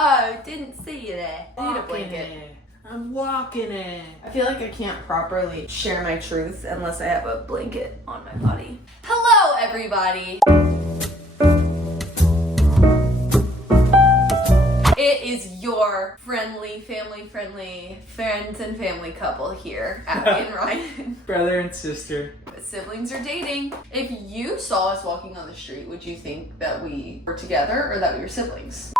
Oh, didn't see you there. I need a blanket. I'm walking it. I feel like I can't properly share my truth unless I have a blanket on my body. Hello, everybody. It is your friendly, family-friendly friends and family couple here, Abby and Ryan. Brother and sister. Siblings are dating. If you saw us walking on the street, would you think that we were together or that we were siblings?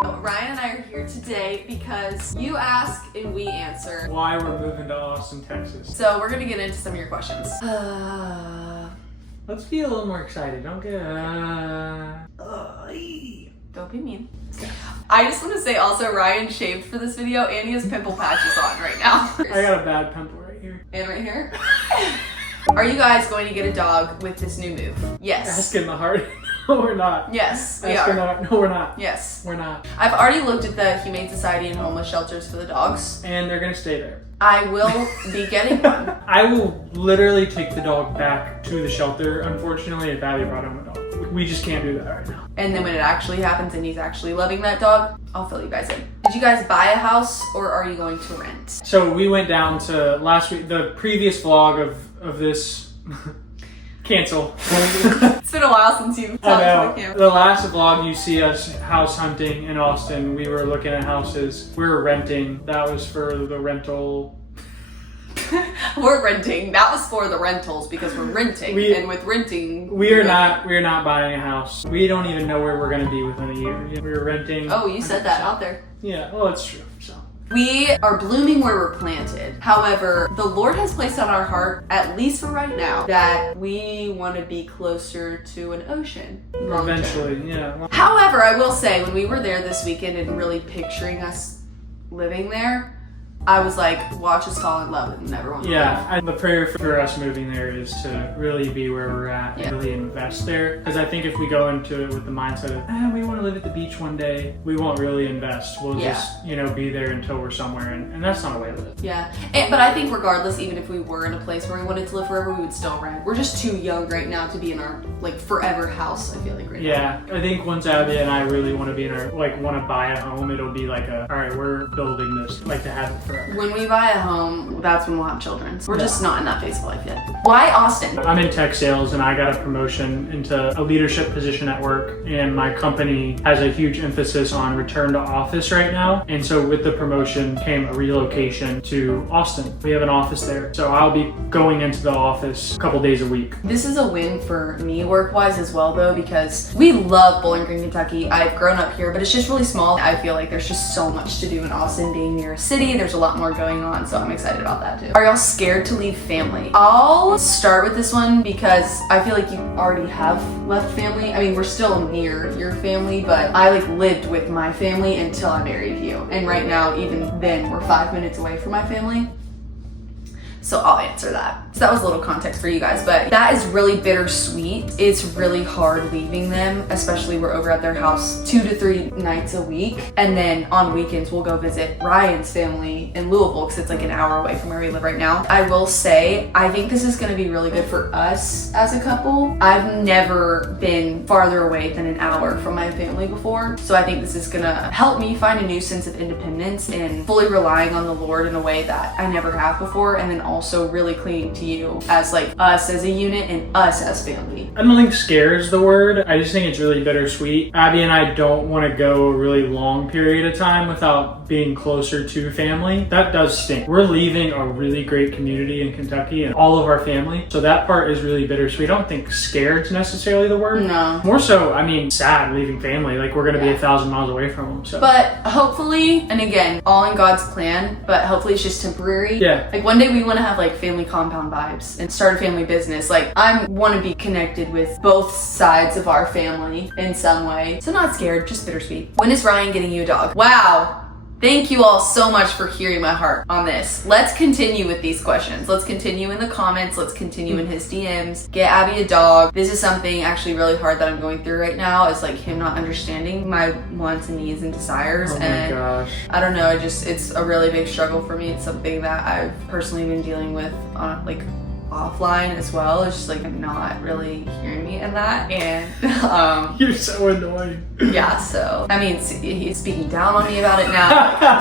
Ryan and I are here today because you ask and we answer Why we're moving to Austin, Texas. So we're gonna get into some of your questions. Let's be a little more excited. Don't get Don't be mean. I just want to say also Ryan shaved for this video and he has pimple patches on right now. I got a bad pimple right here. And right here. Are you guys going to get a dog with this new move? Yes. Asking the heart. No, we're not. Yes, we are. No, we're not. Yes. We're not. I've already looked at the Humane Society and homeless shelters for the dogs. And they're gonna stay there. I will be getting one. I will literally take the dog back to the shelter, unfortunately, if Abby brought home a dog. We just can't do that right now. And then when it actually happens and he's actually loving that dog, I'll fill you guys in. Did you guys buy a house or are you going to rent? So we went down to last week, the previous vlog of this cancel. It's been a while since you've talked to the camera. The last vlog you see us house hunting in Austin, we were looking at houses. We were renting. That was for the rental. We're renting. That was for the rentals because we're renting. And with renting, we're not buying a house. We don't even know where we're gonna be within a year. We were renting. Oh, you said that out there. Yeah, well, it's true. So. We are blooming where we're planted. However, the Lord has placed on our heart, at least for right now, that we want to be closer to an ocean. Eventually, yeah. However, I will say, when we were there this weekend and really picturing us living there, I was like, watch us fall in love and never want to leave. The prayer for us moving there is to really be where we're at and really invest there. Because I think if we go into it with the mindset of, we want to live at the beach one day, we won't really invest. We'll just, be there until we're somewhere, and that's not a way to live. Yeah, but I think regardless, even if we were in a place where we wanted to live forever, we would still rent. We're just too young right now to be in our, forever house, I feel like right now. I think once Abby and I really want to be in our, want to buy a home, it'll be like all right, we're building this, to have it forever. When we buy a home, that's when we'll have children. So we're just not in that phase of life yet. Why Austin? I'm in tech sales and I got a promotion into a leadership position at work, and my company has a huge emphasis on return to office right now. And so with the promotion came a relocation to Austin. We have an office there. So I'll be going into the office a couple days a week. This is a win for me work-wise as well though, because we love Bowling Green, Kentucky. I've grown up here, but it's just really small. I feel like there's just so much to do in Austin being near a city. There's a lot more going on, so I'm excited about that too. Are y'all scared to leave family? I'll start with this one because I feel like you already have left family. I mean, we're still near your family, but I lived with my family until I married you. And right now, even then, we're 5 minutes away from my family. So I'll answer that. So that was a little context for you guys, but that is really bittersweet. It's really hard leaving them, especially we're over at their house 2 to 3 nights a week. And then on weekends, we'll go visit Ryan's family in Louisville because it's an hour away from where we live right now. I will say, I think this is gonna be really good for us as a couple. I've never been farther away than an hour from my family before. So I think this is gonna help me find a new sense of independence and fully relying on the Lord in a way that I never have before. And then also really clinging to you as us as a unit and us as family. I don't think scare is the word. I just think it's really bittersweet. Abby and I don't want to go a really long period of time without being closer to family. That does stink. We're leaving a really great community in Kentucky and all of our family. So that part is really bittersweet. I don't think scared is necessarily the word. No. More so, sad leaving family. We're going to be 1,000 miles away from them. So. But hopefully, and again, all in God's plan, but hopefully it's just temporary. Yeah. One day we want to have family compound vibes and start a family business. I want to be connected with both sides of our family in some way. So not scared, just bittersweet. When is Ryan getting you a dog? Wow. Thank you all so much for hearing my heart on this. Let's continue with these questions. Let's continue in the comments. Let's continue in his DMs. Get Abby a dog. This is something actually really hard that I'm going through right now. Is him not understanding my wants and needs and desires. Oh my gosh. I don't know. It's a really big struggle for me. It's something that I've personally been dealing with on offline as well. It's just like not really hearing me in that. And You're so annoying. yeah, so I mean, he's speaking down on me about it now.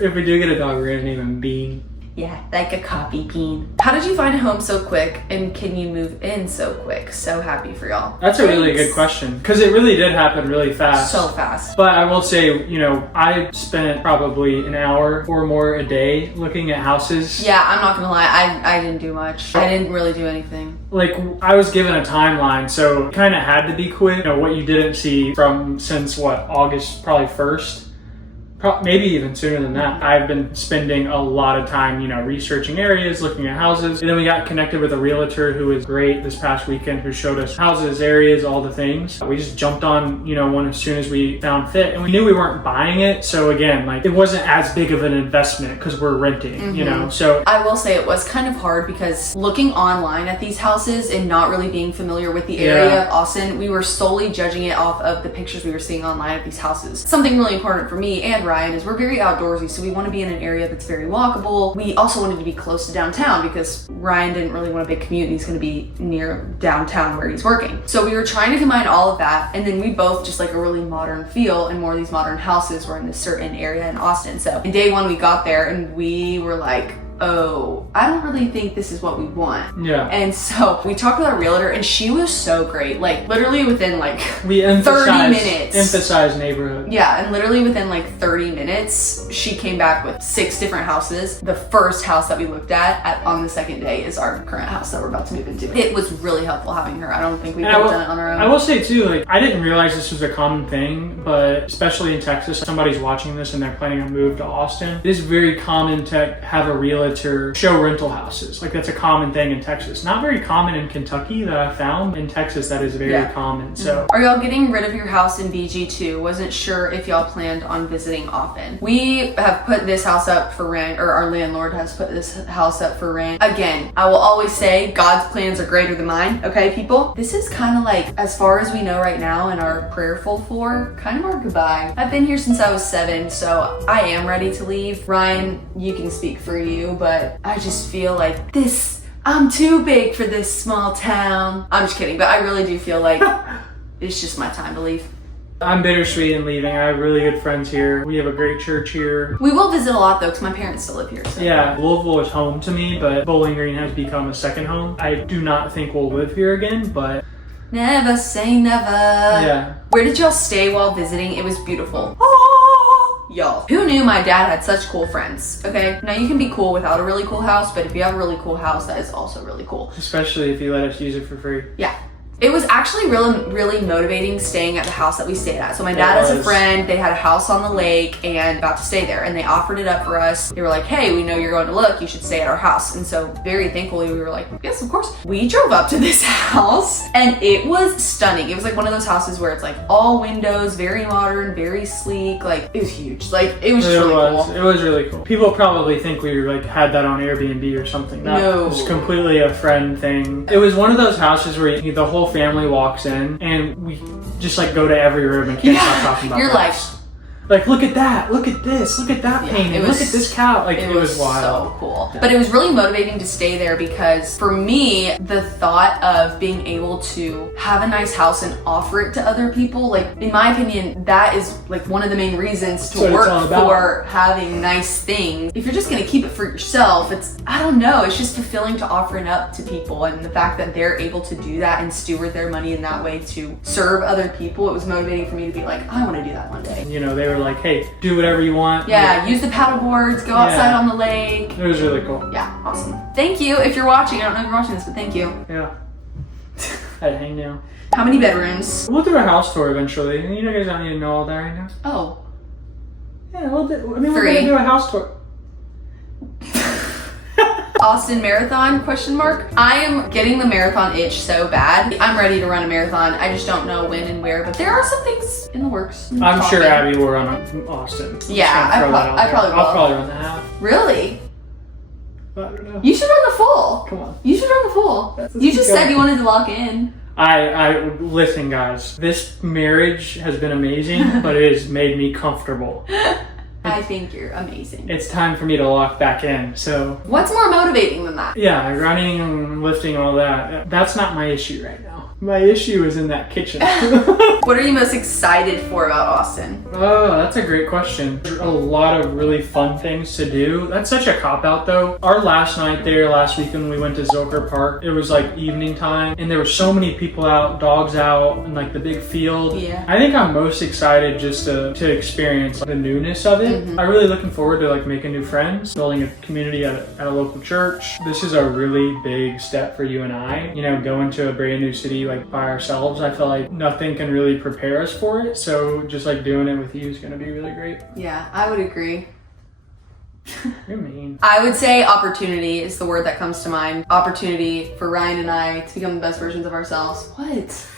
If we do get a dog, we're gonna name him Bean. Yeah, like a copy bean. How did you find a home so quick, and can you move in so quick? So happy for y'all. That's a really good question, because it really did happen really fast. So fast. But I will say, you know, I spent probably an hour or more a day looking at houses. Yeah, I'm not gonna lie, I didn't do much. I didn't really do anything. Like, I was given a timeline, so it kind of had to be quick. You know, what you didn't see since what, August probably 1st? Maybe even sooner than that. I've been spending a lot of time, you know, researching areas, looking at houses. And then we got connected with a realtor who was great this past weekend, who showed us houses, areas, all the things. We just jumped on, you know, one as soon as we found fit. And we knew we weren't buying it. So again, like, it wasn't as big of an investment because we're renting, you know? So I will say it was kind of hard because looking online at these houses and not really being familiar with the area of Austin, we were solely judging it off of the pictures we were seeing online of these houses. Something really important for me and Ryan is we're very outdoorsy, so we want to be in an area that's very walkable. We also wanted to be close to downtown because Ryan didn't really want a big commute and he's going to be near downtown where he's working. So we were trying to combine all of that, and then we both just like a really modern feel, and more of these modern houses were in this certain area in Austin. So in day one we got there and we were like, oh, I don't really think this is what we want. Yeah. And so we talked with our realtor and she was so great. Like literally within like 30 minutes. Emphasize neighborhood. Yeah, and literally within like 30 minutes, she came back with 6 different houses. The first house that we looked at on the second day is our current house that we're about to move into. It was really helpful having her. I don't think we could have done it on our own. I will say too, like, I didn't realize this was a common thing, but especially in Texas, somebody's watching this and they're planning a move to Austin. It is very common to have a realtor show rental houses. Like, that's a common thing in Texas. Not very common in Kentucky that I found. In Texas, that is very common. So, are y'all getting rid of your house in BG2? Wasn't sure if y'all planned on visiting often. We have put this house up for rent, or our landlord has put this house up for rent. Again, I will always say God's plans are greater than mine. Okay, people? This is kind of like, as far as we know right now and are prayerful for, kind of our goodbye. I've been here since I was 7, so I am ready to leave. Ryan, you can speak for you, but I just feel like I'm too big for this small town. I'm just kidding, but I really do feel like it's just my time to leave. I'm bittersweet in leaving. I have really good friends here. We have a great church here. We will visit a lot though, because my parents still live here. So. Yeah, Louisville is home to me, but Bowling Green has become a second home. I do not think we'll live here again, but never say never. Yeah. Where did y'all stay while visiting? It was beautiful. Y'all, who knew my dad had such cool friends? Okay, now you can be cool without a really cool house, but if you have a really cool house, that is also really cool. Especially if you let us use it for free. Yeah. It was actually really motivating staying at the house that we stayed at. So my dad has a friend, they had a house on the lake and got to stay there, and they offered it up for us. They were like, hey, we know you're going to look, you should stay at our house. And so very thankfully we were like, yes, of course. We drove up to this house and it was stunning. It was like one of those houses where it's like all windows, very modern, very sleek. Like, it was huge. Like, it was just really cool. It was really cool. People probably think we like had that on Airbnb or something. No. It was completely a friend thing. It was one of those houses where the whole family walks in and we just like go to every room and can't stop talking about You're like, look at that, look at this, look at that painting, look at this cow. Like, it was wild. So cool. But it was really motivating to stay there because for me, the thought of being able to have a nice house and offer it to other people, like, in my opinion, that is like one of the main reasons to work for having nice things. If you're just gonna keep it for yourself, I don't know, it's just fulfilling to offer it up to people, and the fact that they're able to do that and steward their money in that way to serve other people, it was motivating for me to be like, I want to do that one day. You know, they were like, hey, do whatever you want. Yeah, use the paddle boards, go outside on the lake. It was really cool. Yeah, awesome. Thank you if you're watching. I don't know if you're watching this, but thank you. Yeah. I had to hang down. How many bedrooms? We'll do a house tour eventually. You guys don't need to know all that right now. Oh. Yeah, we're going to do a house tour. Austin Marathon, question mark? I am getting the marathon itch so bad. I'm ready to run a marathon. I just don't know when and where, but there are some things in the works. I'm sure Abby will run Austin. Yeah, I probably will. I'll probably run the half. Really? I don't know. You should run the full. Come on. You should run the full. You just said you wanted to lock in. Listen, guys, this marriage has been amazing, but it has made me comfortable. I think you're amazing. It's time for me to lock back in. So what's more motivating than that? yeah, running, lifting, all that. That's not my issue right now. My issue is in that kitchen. What are you most excited for about Austin? Oh, that's a great question. There's a lot of really fun things to do. That's such a cop-out though. Our last night there, last weekend, we went to Zilker Park. It was like evening time and there were so many people out, dogs out, and like the big field. Yeah. I think I'm most excited just to experience the newness of it. I'm really looking forward to like making new friends, building a community at a local church. This is a really big step for you and I. You know, going to a brand new city like by ourselves, I feel like nothing can really prepare us for it. So just like doing it with you is going to be really great. Yeah, I would agree. You're mean. I would say opportunity is the word that comes to mind. Opportunity for Ryan and I to become the best versions of ourselves. What?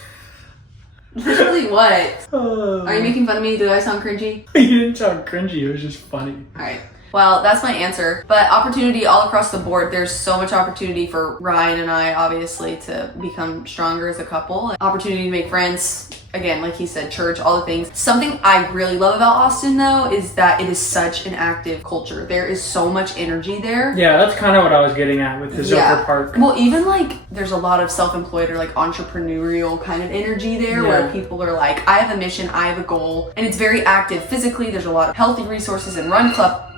Literally what? Are you making fun of me? Did I sound cringy? You didn't sound cringy, it was just funny. Alright. Well, that's my answer. But opportunity all across the board. There's so much opportunity for Ryan and I, obviously, to become stronger as a couple. Opportunity to make friends. Again, like he said, church, all the things. Something I really love about Austin, though, is that it is such an active culture. There is so much energy there. Yeah, that's kind of what I was getting at with the Zilker Park. Well, even like there's a lot of self-employed or like entrepreneurial kind of energy there where people are like, I have a mission, I have a goal. And it's very active physically. There's a lot of healthy resources and run club.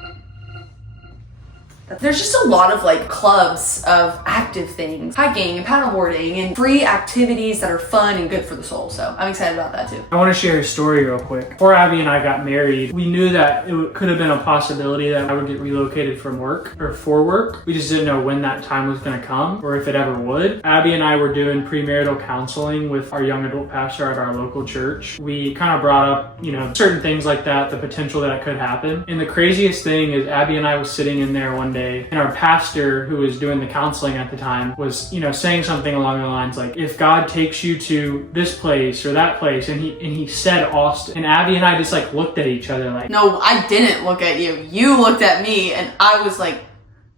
There's just a lot of like clubs of active things, hiking and paddleboarding and free activities that are fun and good for the soul. So I'm excited about that too. I want to share a story real quick. Before Abby and I got married, we knew that it could have been a possibility that I would get relocated from work or for work. We just didn't know when that time was going to come or if it ever would. Abby and I were doing premarital counseling with our young adult pastor at our local church. We kind of brought up, you know, certain things like that, the potential that it could happen. And the craziest thing is Abby and I was sitting in there one day and our pastor who was doing the counseling at the time was, you know, saying something along the lines like, if God takes you to this place or that place, and he said Austin, and Abby and I just like looked at each other like, no, I didn't look at you. You looked at me and I was like,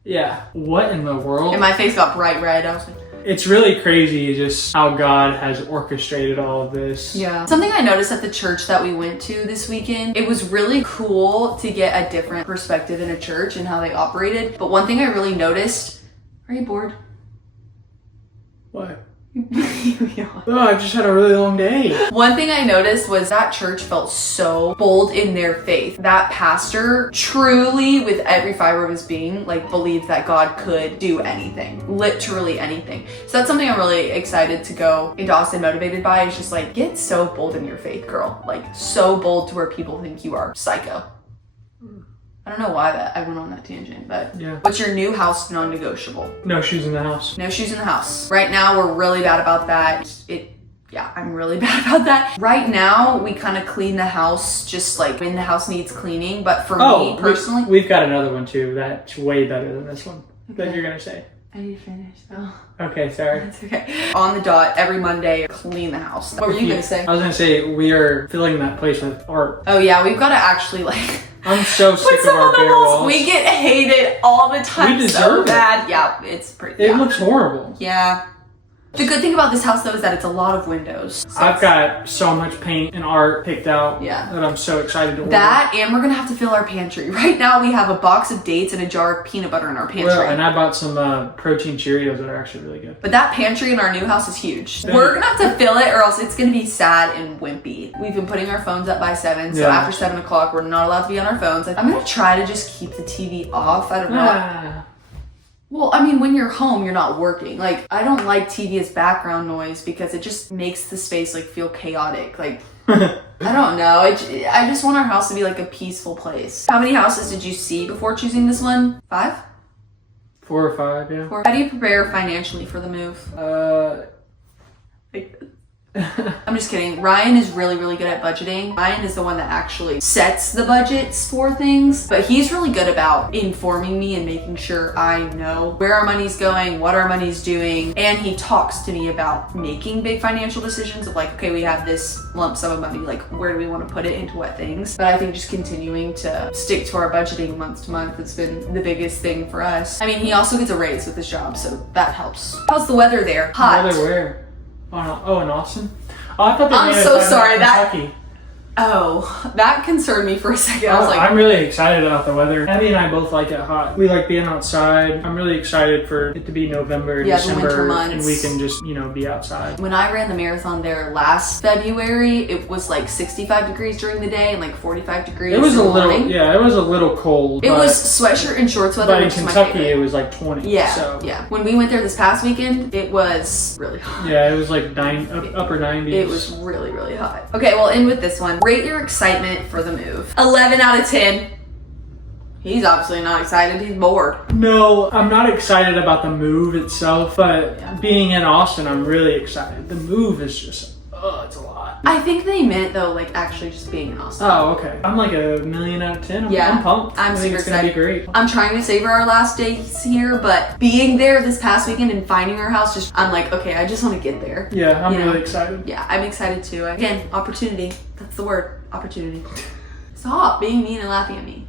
yeah, what in the world? And my face got bright red. I was like, it's really crazy just how God has orchestrated all of this. Yeah. Something I noticed at the church that we went to this weekend, it was really cool to get a different perspective in a church and how they operated. But one thing I really noticed, are you bored? What? Oh, I just had a really long day. One thing I noticed was that church felt so bold in their faith. That pastor truly, with every fiber of his being, like believed that God could do anything, literally anything. So that's something I'm really excited to go into Austin motivated by. Is just like, get so bold in your faith, girl. Like so bold to where people think you are psycho. I don't know why I went on that tangent, but yeah. What's your new house non-negotiable? No shoes in the house. No shoes in the house. Right now, we're really bad about that. Yeah, I'm really bad about that. Right now, we kind of clean the house just like when the house needs cleaning. But for me personally, we've got another one too. That's way better than this one that you're gonna say. I need to finish though. Okay, sorry. That's okay. On the dot, every Monday, clean the house. What were you gonna say? I was gonna say we are filling that place with art. Oh yeah, we've got to actually like. I'm so sick of our bare walls. We get hated all the time. We deserve so it. bad. Yeah, it's pretty. It looks horrible. Yeah. The good thing about this house though is that it's a lot of windows. So I've got so much paint and art picked out that I'm so excited to order. That, and we're gonna have to fill our pantry. Right now we have a box of dates and a jar of peanut butter in our pantry. Well, and I bought some protein Cheerios that are actually really good. But that pantry in our new house is huge. We're gonna have to fill it or else it's gonna be sad and wimpy. We've been putting our phones up by 7, so after 7 o'clock we're not allowed to be on our phones. I'm gonna try to just keep the TV off. I don't know. Well, I mean, when you're home, you're not working. Like, I don't like TV as background noise because it just makes the space like feel chaotic. Like, I don't know. I just want our house to be like a peaceful place. How many houses did you see before choosing this one? 5? 4 or 5, yeah. 4. How do you prepare financially for the move? I'm just kidding. Ryan is really, really good at budgeting. Ryan is the one that actually sets the budgets for things, but he's really good about informing me and making sure I know where our money's going, what our money's doing, and he talks to me about making big financial decisions of like, okay, we have this lump sum of money, like where do we want to put it into what things? But I think just continuing to stick to our budgeting month to month has been the biggest thing for us. I mean, he also gets a raise with his job, so that helps. How's the weather there? Hot. Weather where? Oh, in Austin? Oh, I thought they I'm so sorry. Oh, that concerned me for a second. I was like, I'm really excited about the weather. Abby and I both like it hot. We like being outside. I'm really excited for it to be November, yeah, the winter December, months. and we can just, be outside. When I ran the marathon there last February, it was like 65 degrees during the day and like 45 degrees It was in a the little, morning. yeah, it was a little cold. It was sweatshirt and shorts weather, but in which is my Kentucky, favorite. it was like 20. Yeah, So. yeah. When we went there this past weekend, it was really hot. Yeah, it was like upper 90s. It was really, really hot. Okay, we'll end with this one. Rate your excitement for the move. 11 out of 10. He's obviously not excited. He's bored. No, I'm not excited about the move itself, but Yeah. being in Austin, I'm really excited. The move is just, it's a lot. I think they meant though, like actually just being in Austin. Oh, okay. I'm like a million out of 10. Yeah. I'm pumped. I'm I think super it's gonna be excited. great. I'm trying to savor our last days here, but being there this past weekend and finding our house, I'm like, okay, I just want to get there. Yeah, I'm You know? really excited. Yeah, I'm excited too. Again, opportunity. That's the word. Opportunity. Stop being mean and laughing at me.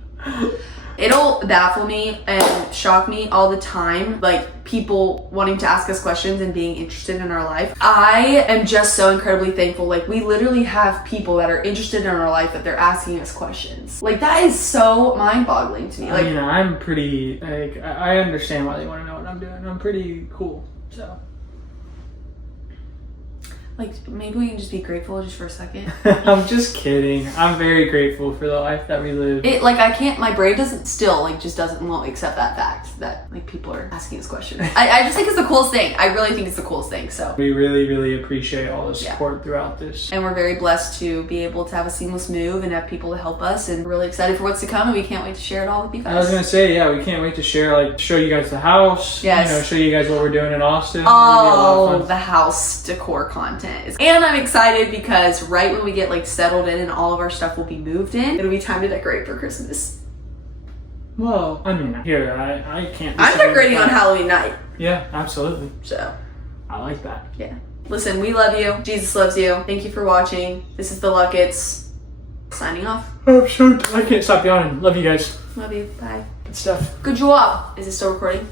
It'll baffle me and shock me all the time, like people wanting to ask us questions and being interested in our life. I am just so incredibly thankful. Like we literally have people that are interested in our life that they're asking us questions. Like that is so mind-boggling to me. Like I'm pretty, like, I understand why they want to know what I'm doing. I'm pretty cool, so. Like maybe we can just be grateful just for a second. I'm just kidding. I'm very grateful for the life that we live. It like I can't. My brain doesn't still like just doesn't won't accept that fact that like people are asking us questions. I just think it's the coolest thing. I really think it's the coolest thing. So We really, really appreciate all the support throughout this. and we're very blessed to be able to have a seamless move and have people to help us, and we're really excited for what's to come. And we can't wait to share it all with you guys. I was gonna say, yeah, we can't wait to share, like, show you guys the house. Yes. Show you guys what we're doing in Austin. all It'll be a lot of fun. the house decor content. And I'm excited because right when we get like settled in and all of our stuff will be moved in, it'll be time to decorate for Christmas. Well, I mean, here, I can't. I'm decide. decorating on Halloween night. Yeah, absolutely. So I like that. yeah. Listen, we love you. Jesus loves you. Thank you for watching. This is the Lucketts signing off. Oh, shoot. I can't stop yawning. Love you guys. Love you. Bye. Good stuff. Good job. Is it still recording?